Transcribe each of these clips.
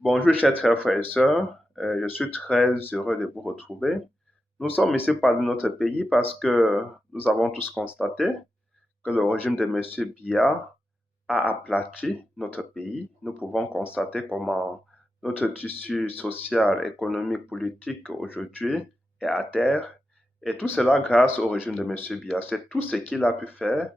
Bonjour, chers frères et sœurs. Je suis très heureux de vous retrouver. Nous sommes ici parler de notre pays parce que nous avons tous constaté que le régime de Monsieur Biya a aplati notre pays. Nous pouvons constater comment notre tissu social, économique, politique aujourd'hui est à terre. Et tout cela grâce au régime de Monsieur Biya. C'est tout ce qu'il a pu faire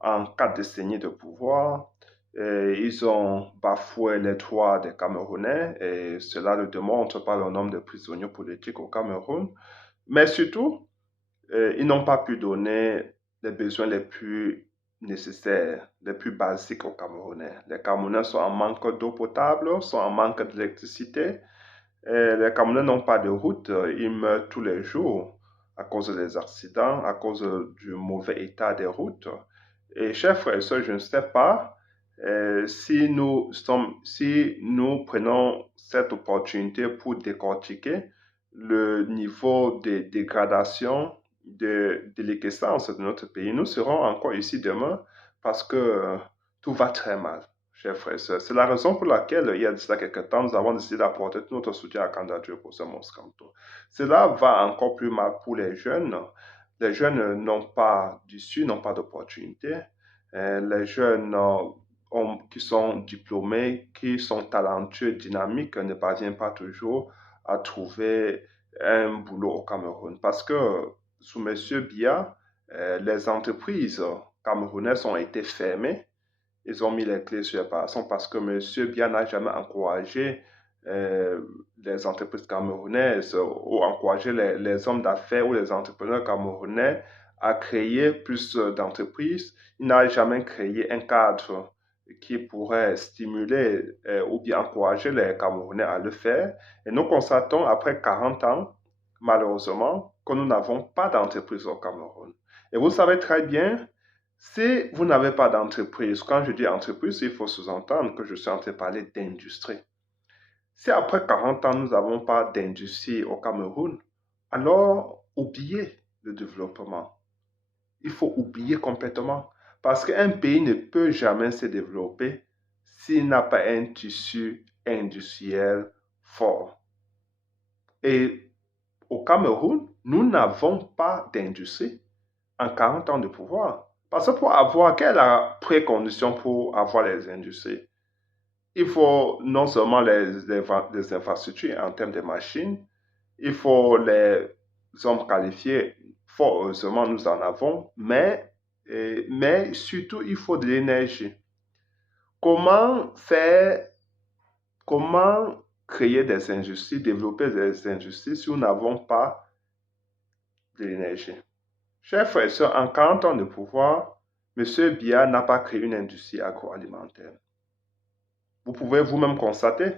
en 4 décennies de pouvoir. Et ils ont bafoué les droits des Camerounais et cela le démontre par le nombre de prisonniers politiques au Cameroun. Mais surtout, ils n'ont pas pu donner les besoins les plus nécessaires, les plus basiques aux Camerounais. Les Camerounais sont en manque d'eau potable, sont en manque d'électricité. Et les Camerounais n'ont pas de route, ils meurent tous les jours à cause des accidents, à cause du mauvais état des routes. Et chers frères et sœurs, je ne sais pas si nous prenons cette opportunité pour décortiquer le niveau de dégradation, de déliquescence de notre pays. Nous serons encore ici demain parce que tout va très mal, chers frères et sœurs. C'est la raison pour laquelle, il y a de cela quelques temps, nous avons décidé d'apporter tout notre soutien à candidature pour ce Moscanto. Cela va encore plus mal pour les jeunes. Les jeunes n'ont pas d'issue, n'ont pas d'opportunité. Les jeunes qui sont diplômés, qui sont talentueux, dynamiques, ne parviennent pas toujours à trouver un boulot au Cameroun. Parce que sous M. Biya, les entreprises camerounaises ont été fermées. Ils ont mis les clés sur les passants parce que M. Biya n'a jamais encouragé euh, les entreprises camerounaises ou encouragé les hommes d'affaires ou les entrepreneurs camerounais à créer plus d'entreprises. Il n'a jamais créé un cadre qui pourrait stimuler ou bien encourager les Camerounais à le faire. Et nous constatons après 40 ans, malheureusement, que nous n'avons pas d'entreprise au Cameroun. Et vous savez très bien, si vous n'avez pas d'entreprise, quand je dis entreprise, il faut sous-entendre que je suis en train de parler d'industrie. Si après 40 ans, nous n'avons pas d'industrie au Cameroun, alors oubliez le développement. Il faut oublier complètement. Parce qu'un pays ne peut jamais se développer s'il n'a pas un tissu industriel fort. Et au Cameroun, nous n'avons pas d'industrie en 40 ans de pouvoir. Parce que pour avoir, quelle est la précondition pour avoir les industries? Il faut non seulement les infrastructures en termes de machines, il faut les hommes qualifiés, fort heureusement nous en avons, mais surtout il faut de l'énergie. Comment faire, comment créer des industries, développer des industries si nous n'avons pas de l'énergie? Chers frères et sœurs, en 40 ans de pouvoir, M. Biya n'a pas créé une industrie agroalimentaire. Vous pouvez vous-même constater,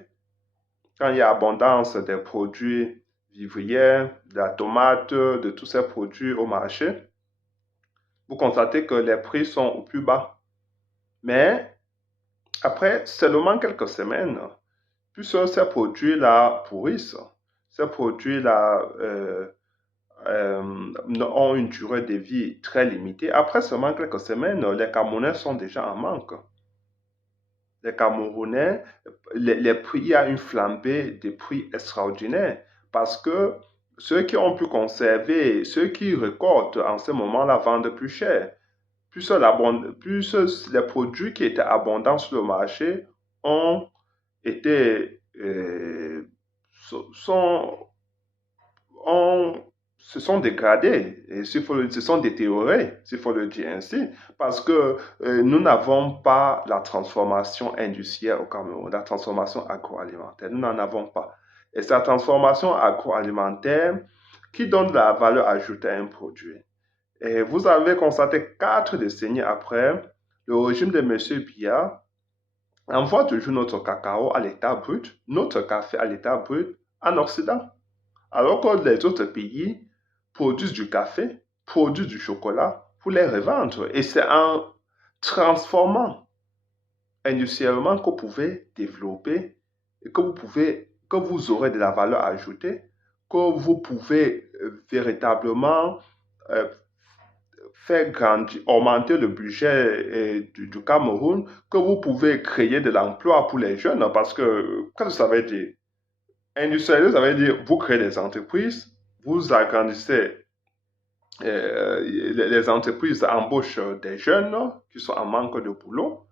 quand il y a abondance des produits vivriers, de la tomate, de tous ces produits au marché, vous constatez que les prix sont au plus bas. Mais après seulement quelques semaines, puisque ces produits-là pourrissent, ces produits-là ont une durée de vie très limitée. Après seulement quelques semaines, les Camerounais sont déjà en manque. Les Camerounais, les prix, il y a une flambée des prix extraordinaires parce que ceux qui ont pu conserver, ceux qui récoltent en ce moment-là vendent plus cher. Plus les produits qui étaient abondants sur le marché ont été, sont, ont, se sont dégradés, et se sont détériorés, s'il faut le dire ainsi, parce que nous n'avons pas la transformation industrielle au Cameroun, la transformation agroalimentaire, nous n'en avons pas. Et c'est la transformation agroalimentaire qui donne la valeur ajoutée à un produit. Et vous avez constaté 4 décennies après, le régime de M. Biya envoie toujours notre cacao à l'état brut, notre café à l'état brut en Occident. Alors que les autres pays produisent du café, produisent du chocolat pour les revendre. Et c'est en transformant industriellement que vous pouvez développer et que vous aurez de la valeur ajoutée, que vous pouvez véritablement euh, faire grandir, augmenter le budget du Cameroun, que vous pouvez créer de l'emploi pour les jeunes, parce que, qu'est-ce que ça veut dire? Industrialiser, ça veut dire vous créez des entreprises, vous agrandissez, les entreprises embauchent des jeunes qui sont en manque de boulot,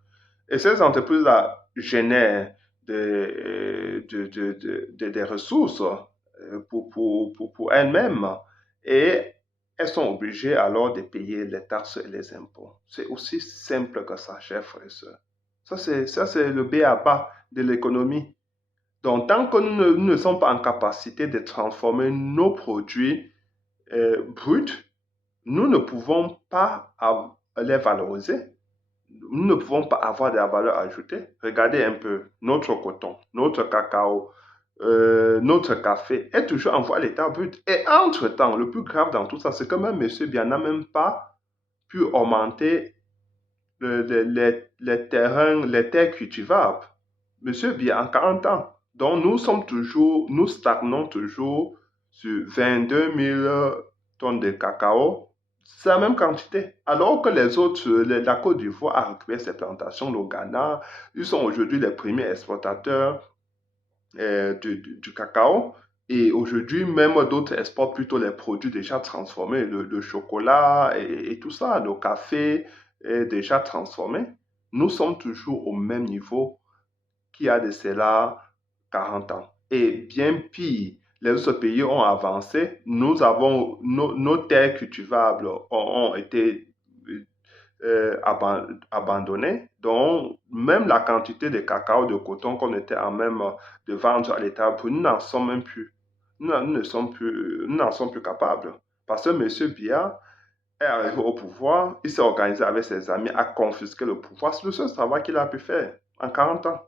et ces entreprises-là génèrent des ressources pour elles-mêmes, et elles sont obligées alors de payer les taxes et les impôts. C'est aussi simple que ça, chers frères et sœurs. Ça, c'est le b.a.-ba de l'économie. Donc, tant que nous ne sommes pas en capacité de transformer nos produits bruts, nous ne pouvons pas les valoriser. Nous ne pouvons pas avoir de la valeur ajoutée. Regardez un peu notre coton, notre cacao, notre café est toujours en voie à l'état brut. Et entre-temps, le plus grave dans tout ça, c'est que même M. Biya n'a même pas pu augmenter les terrains, les terres cultivables. M. Biya en 40 ans. Donc nous stagnons toujours sur 22 000 tonnes de cacao. C'est la même quantité. Alors que les autres, la Côte d'Ivoire a récupéré ses plantations, le Ghana, ils sont aujourd'hui les premiers exportateurs du cacao. Et aujourd'hui, même d'autres exportent plutôt les produits déjà transformés, le chocolat et tout ça, le café est déjà transformé. Nous sommes toujours au même niveau qu'il y a de cela 40 ans. Et bien pire, les autres pays ont avancé. Nous avons, nos terres cultivables ont été abandonnées. Donc, même la quantité de cacao, de coton qu'on était en même de vendre à l'État, nous n'en sommes même plus. Nous n'en sommes plus capables. Parce que M. Biya est arrivé au pouvoir, il s'est organisé avec ses amis à confisquer le pouvoir. C'est le seul travail qu'il a pu faire en 40 ans.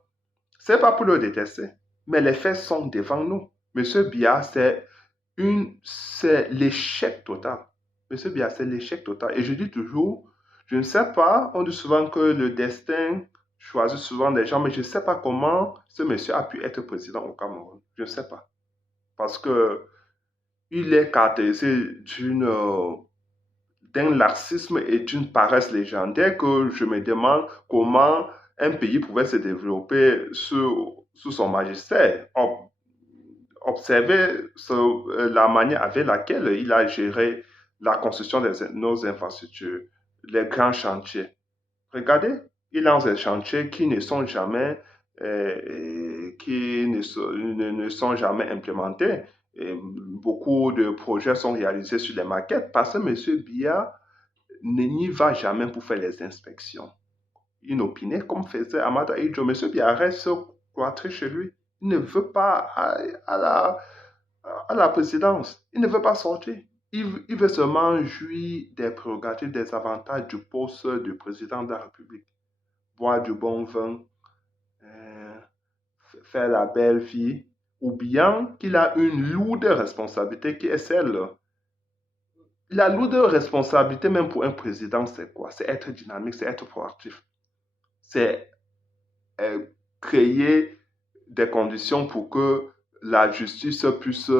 C'est pas pour le détester, mais les faits sont devant nous. Monsieur Biya, c'est l'échec total. Monsieur Biya, c'est l'échec total. Et je dis toujours, je ne sais pas, on dit souvent que le destin choisit souvent des gens, mais je ne sais pas comment ce monsieur a pu être président au Cameroun. Je ne sais pas. Parce que il est caractérisé d'un laxisme et d'une paresse légendaire que je me demande comment un pays pouvait se développer sous son magistère. Observez la manière avec laquelle il a géré la construction de nos infrastructures, les grands chantiers. Regardez, il lance des chantiers qui ne sont jamais, ne sont jamais implémentés. Et beaucoup de projets sont réalisés sur les maquettes parce que M. Biya n'y va jamais pour faire les inspections. Inopiné, comme faisait Amada Idjo. M. Biya reste cloîtré chez lui. Il ne veut pas à la présidence. Il ne veut pas sortir. Il veut seulement jouir des prérogatives, des avantages du poste du président de la République. Boire du bon vin, faire la belle vie, ou bien qu'il a une lourde responsabilité qui est celle. La lourde responsabilité, même pour un président, c'est quoi? C'est être dynamique, c'est être proactif. C'est créer des conditions pour que la justice puisse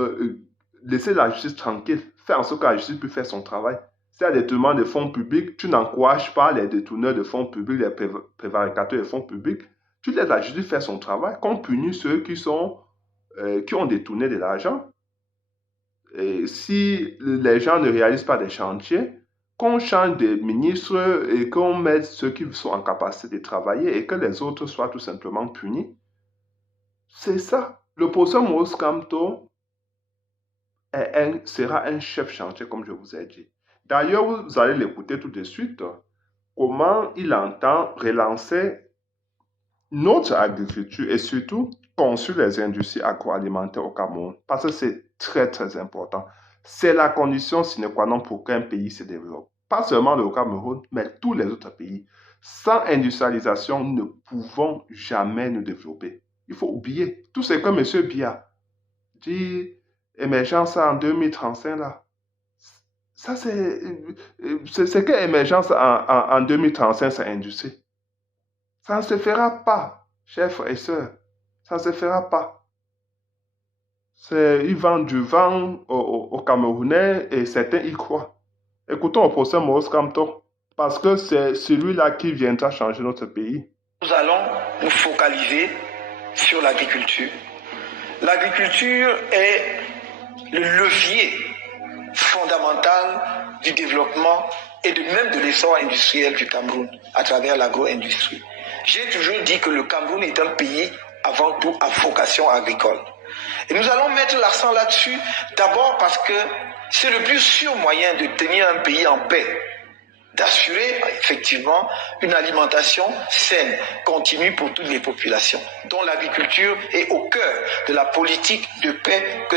laisser la justice tranquille, faire en sorte que la justice puisse faire son travail. S'il y a des détournements de fonds publics, tu n'encourages pas les détourneurs de fonds publics, les prévaricateurs de fonds publics. Tu laisses la justice faire son travail, qu'on punit ceux qui ont détourné de l'argent. Et si les gens ne réalisent pas des chantiers, qu'on change de ministre et qu'on mette ceux qui sont en capacité de travailler et que les autres soient tout simplement punis. C'est ça. Le professeur Maurice Kamto sera un chef chantier, comme je vous ai dit. D'ailleurs, vous allez l'écouter tout de suite, comment il entend relancer notre agriculture et surtout construire les industries agroalimentaires au Cameroun. Parce que c'est très, très important. C'est la condition sine qua non pour qu'un pays se développe. Pas seulement le Cameroun, mais tous les autres pays. Sans industrialisation, nous ne pouvons jamais nous développer. Il faut oublier tout ce que M. Biya dit, émergence en 2035 là. Ça, c'est que émergence en 2035, c'est industrie. Ça ne se fera pas, chers frères et sœurs. Ça ne se fera pas. Ils vendent du vent aux Camerounais et certains y croient. Écoutons au professeur Maurice Kamto, parce que c'est celui-là qui viendra changer notre pays. Nous allons nous focaliser sur l'agriculture. L'agriculture est le levier fondamental du développement et même de l'essor industriel du Cameroun à travers l'agro-industrie. J'ai toujours dit que le Cameroun est un pays avant tout à vocation agricole. Et nous allons mettre l'accent là-dessus, d'abord parce que c'est le plus sûr moyen de tenir un pays en paix, d'assurer effectivement une alimentation saine, continue pour toutes les populations, dont l'agriculture est au cœur de la politique de paix que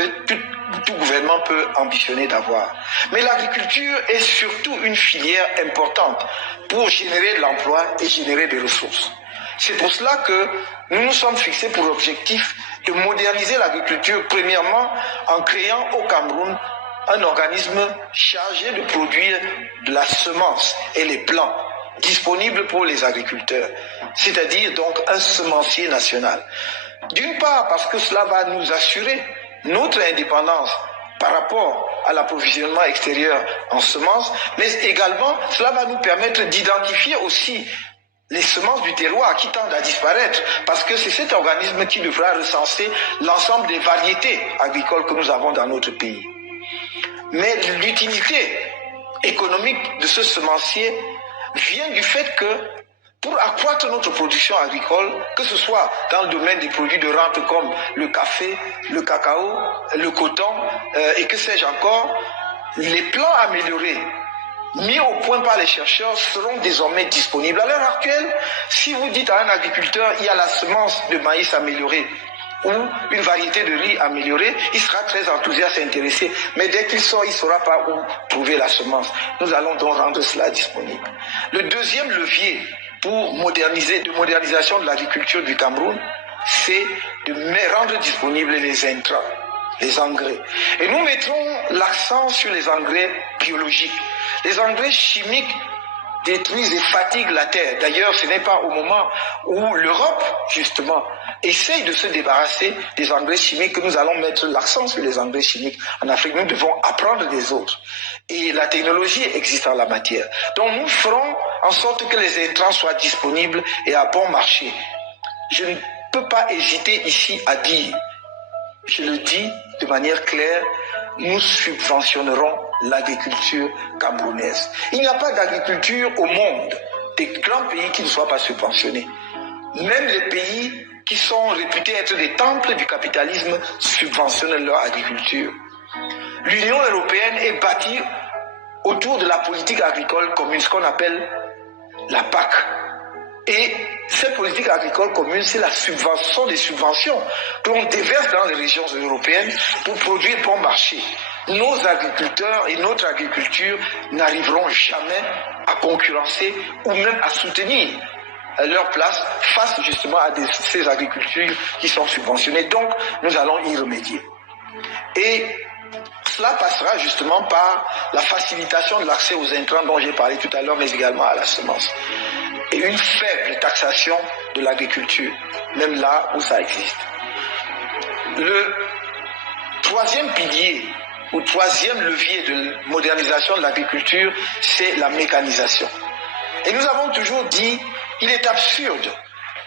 tout gouvernement peut ambitionner d'avoir. Mais l'agriculture est surtout une filière importante pour générer de l'emploi et générer des ressources. C'est pour cela que nous nous sommes fixés pour objectif de moderniser l'agriculture, premièrement en créant au Cameroun un organisme chargé de produire de la semence et les plants disponibles pour les agriculteurs, c'est-à-dire donc un semencier national. D'une part parce que cela va nous assurer notre indépendance par rapport à l'approvisionnement extérieur en semences, mais également cela va nous permettre d'identifier aussi les semences du terroir qui tendent à disparaître, parce que c'est cet organisme qui devra recenser l'ensemble des variétés agricoles que nous avons dans notre pays. Mais l'utilité économique de ce semencier vient du fait que pour accroître notre production agricole, que ce soit dans le domaine des produits de rente comme le café, le cacao, le coton et que sais-je encore, les plants améliorés mis au point par les chercheurs seront désormais disponibles. À l'heure actuelle, si vous dites à un agriculteur il y a la semence de maïs améliorée ou une variété de riz améliorée, il sera très enthousiaste et intéressé. Mais dès qu'il sort, il ne saura pas où trouver la semence. Nous allons donc rendre cela disponible. Le deuxième levier pour modernisation de l'agriculture du Cameroun, c'est de rendre disponibles les intrants, les engrais. Et nous mettrons l'accent sur les engrais biologiques. Les engrais chimiques détruisent et fatiguent la terre. D'ailleurs, ce n'est pas au moment où l'Europe, justement, essaye de se débarrasser des engrais chimiques que nous allons mettre l'accent sur les engrais chimiques en Afrique. Nous devons apprendre des autres. Et la technologie existe en la matière. Donc nous ferons en sorte que les intrants soient disponibles et à bon marché. Je ne peux pas hésiter ici à dire, je le dis de manière claire, nous subventionnerons l'agriculture camerounaise. Il n'y a pas d'agriculture au monde, des grands pays qui ne soient pas subventionnés. Même les pays qui sont réputés être des temples du capitalisme subventionnent leur agriculture. L'Union européenne est bâtie autour de la politique agricole commune, ce qu'on appelle la PAC. Et cette politique agricole commune, c'est la subvention des subventions que l'on déverse dans les régions européennes pour produire bon marché. Nos agriculteurs et notre agriculture n'arriveront jamais à concurrencer ou même à soutenir leur place face justement à ces agricultures qui sont subventionnées. Donc, nous allons y remédier. Et cela passera justement par la facilitation de l'accès aux intrants dont j'ai parlé tout à l'heure, mais également à la semence. Et une faible taxation de l'agriculture, même là où ça existe. Le troisième pilier ou troisième levier de modernisation de l'agriculture, c'est la mécanisation. Et nous avons toujours dit, il est absurde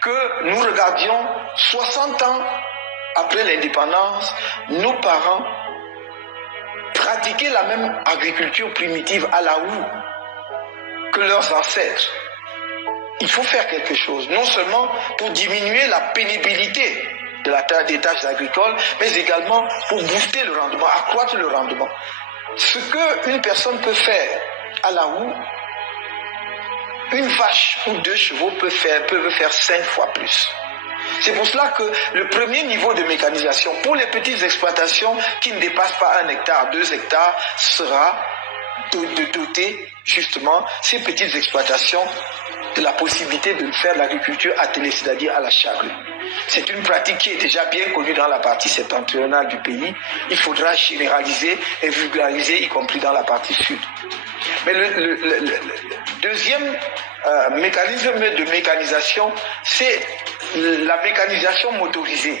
que nous regardions 60 ans après l'indépendance, nos parents pratiquer la même agriculture primitive à la houe que leurs ancêtres. Il faut faire quelque chose, non seulement pour diminuer la pénibilité des tâches agricoles, mais également pour booster le rendement, accroître le rendement. Ce qu'une personne peut faire à la houe, une vache ou 2 chevaux peuvent faire 5 fois plus. C'est pour cela que le premier niveau de mécanisation pour les petites exploitations qui ne dépassent pas 1 hectare, 2 hectares, sera de doter justement ces petites exploitations de la possibilité de faire l'agriculture attelée, c'est-à-dire à la charrue. C'est une pratique qui est déjà bien connue dans la partie septentrionale du pays. Il faudra généraliser et vulgariser, y compris dans la partie sud. Mais le deuxième mécanisme de mécanisation, c'est la mécanisation motorisée,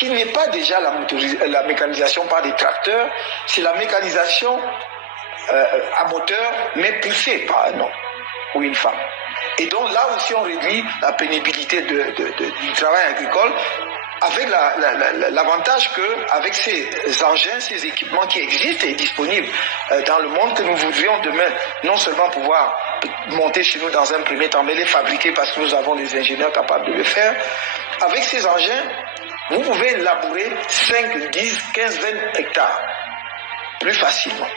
qui n'est pas déjà la mécanisation par des tracteurs, c'est la mécanisation à moteur, mais poussé par un homme ou une femme. Et donc là aussi, on réduit la pénibilité du travail agricole, avec l'avantage qu'avec ces engins, ces équipements qui existent et disponibles dans le monde, que nous voudrions demain non seulement pouvoir monter chez nous dans un premier temps, mais les fabriquer parce que nous avons des ingénieurs capables de le faire. Avec ces engins, vous pouvez labourer 5, 10, 15, 20 hectares plus facilement.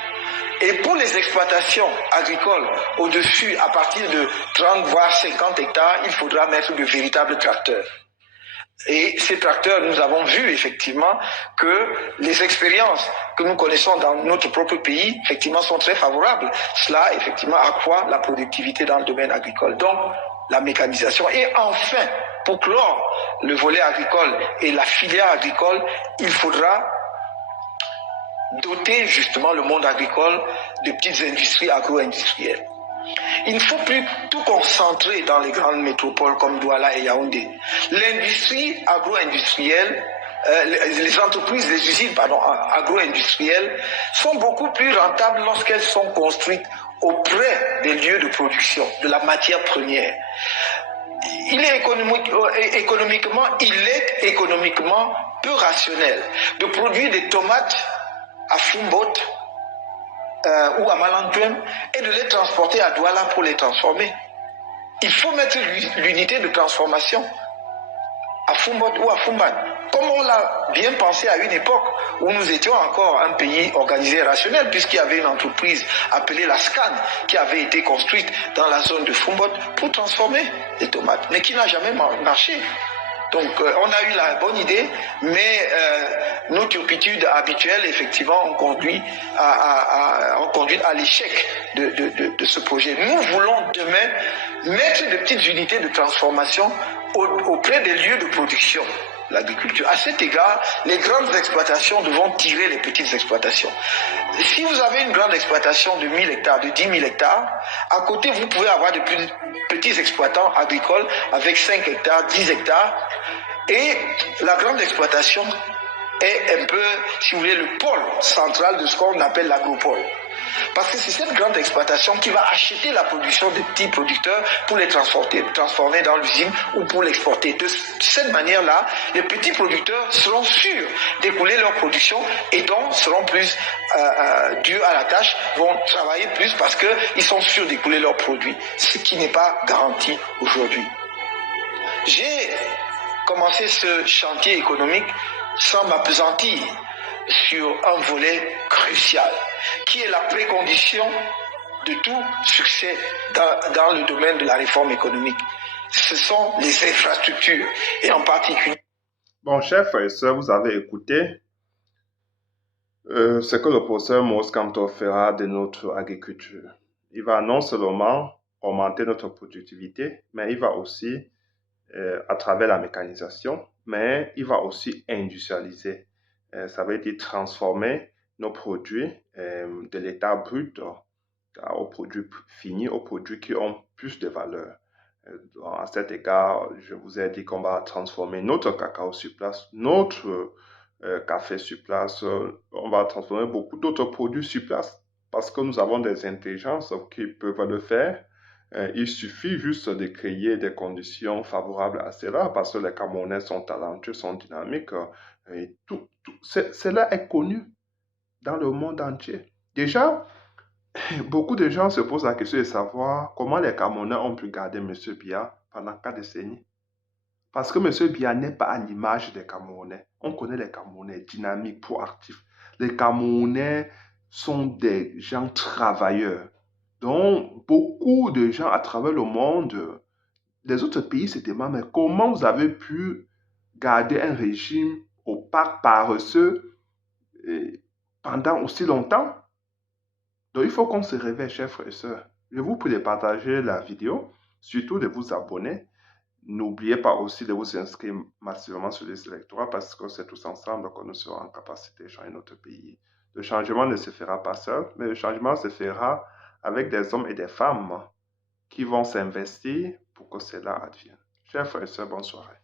Et pour les exploitations agricoles au-dessus, à partir de 30 voire 50 hectares, il faudra mettre de véritables tracteurs. Et ces tracteurs, nous avons vu effectivement que les expériences que nous connaissons dans notre propre pays, effectivement, sont très favorables. Cela, effectivement, accroît la productivité dans le domaine agricole. Donc, la mécanisation. Et enfin, pour clore le volet agricole et la filière agricole, il faudra doter justement le monde agricole de petites industries agro-industrielles. Il ne faut plus tout concentrer dans les grandes métropoles comme Douala et Yaoundé. L'industrie agro-industrielle, les entreprises, les usines agro-industrielles sont beaucoup plus rentables lorsqu'elles sont construites auprès des lieux de production, de la matière première. Il est économiquement peu rationnel de produire des tomates à Foumbot ou à Malantuem et de les transporter à Douala pour les transformer. Il faut mettre l'unité de transformation à Foumbot ou à Foumban, comme on l'a bien pensé à une époque où nous étions encore un pays organisé et rationnel, puisqu'il y avait une entreprise appelée la SCAN qui avait été construite dans la zone de Foumbot pour transformer les tomates, mais qui n'a jamais marché. Donc on a eu la bonne idée, mais nos turpitudes habituelles, effectivement, ont conduit à l'échec de ce projet. Nous voulons demain mettre de petites unités de transformation auprès des lieux de production, l'agriculture. À cet égard, les grandes exploitations devront tirer les petites exploitations. Si vous avez une grande exploitation de 1000 hectares, de 10 000 hectares, à côté, vous pouvez avoir de petits exploitants agricoles avec 5 hectares, 10 hectares. Et la grande exploitation est un peu, si vous voulez, le pôle central de ce qu'on appelle l'agropole. Parce que c'est cette grande exploitation qui va acheter la production des petits producteurs pour les transformer dans l'usine ou pour l'exporter. De cette manière-là, les petits producteurs seront sûrs d'écouler leur production et donc seront plus durs à la tâche, vont travailler plus parce qu'ils sont sûrs d'écouler leurs produits, ce qui n'est pas garanti aujourd'hui. J'ai commencé ce chantier économique sans m'appesantir sur un volet crucial, qui est la précondition de tout succès dans le domaine de la réforme économique. Ce sont les infrastructures, et en particulier... Bon, chers frères et sœurs, vous avez écouté ce que le professeur Maurice Kamto fera de notre agriculture. Il va non seulement augmenter notre productivité, mais il va aussi, à travers la mécanisation, mais il va aussi industrialiser. Ça veut dire transformer nos produits de l'état brut aux produits finis, aux produits qui ont plus de valeur. À cet égard, je vous ai dit qu'on va transformer notre cacao sur place, notre café sur place, on va transformer beaucoup d'autres produits sur place parce que nous avons des intelligences qui peuvent le faire. Il suffit juste de créer des conditions favorables à cela parce que les Camerounais sont talentueux, sont dynamiques. Et cela est connu dans le monde entier. Déjà, beaucoup de gens se posent la question de savoir comment les Camerounais ont pu garder M. Biya pendant 4 décennies. Parce que M. Biya n'est pas à l'image des Camerounais. On connaît les Camerounais dynamiques, proactifs. Les Camerounais sont des gens travailleurs. Donc, beaucoup de gens à travers le monde, des autres pays se demandent, mais comment vous avez pu garder un régime opaque, paresseux pendant aussi longtemps? Donc, il faut qu'on se réveille, chers frères et sœurs. Je vous prie de partager la vidéo, surtout de vous abonner. N'oubliez pas aussi de vous inscrire massivement sur les électorats parce que c'est tous ensemble que nous serons en capacité de changer notre pays. Le changement ne se fera pas seul, mais le changement se fera avec des hommes et des femmes qui vont s'investir pour que cela advienne. Chers frères et sœurs, bonne soirée.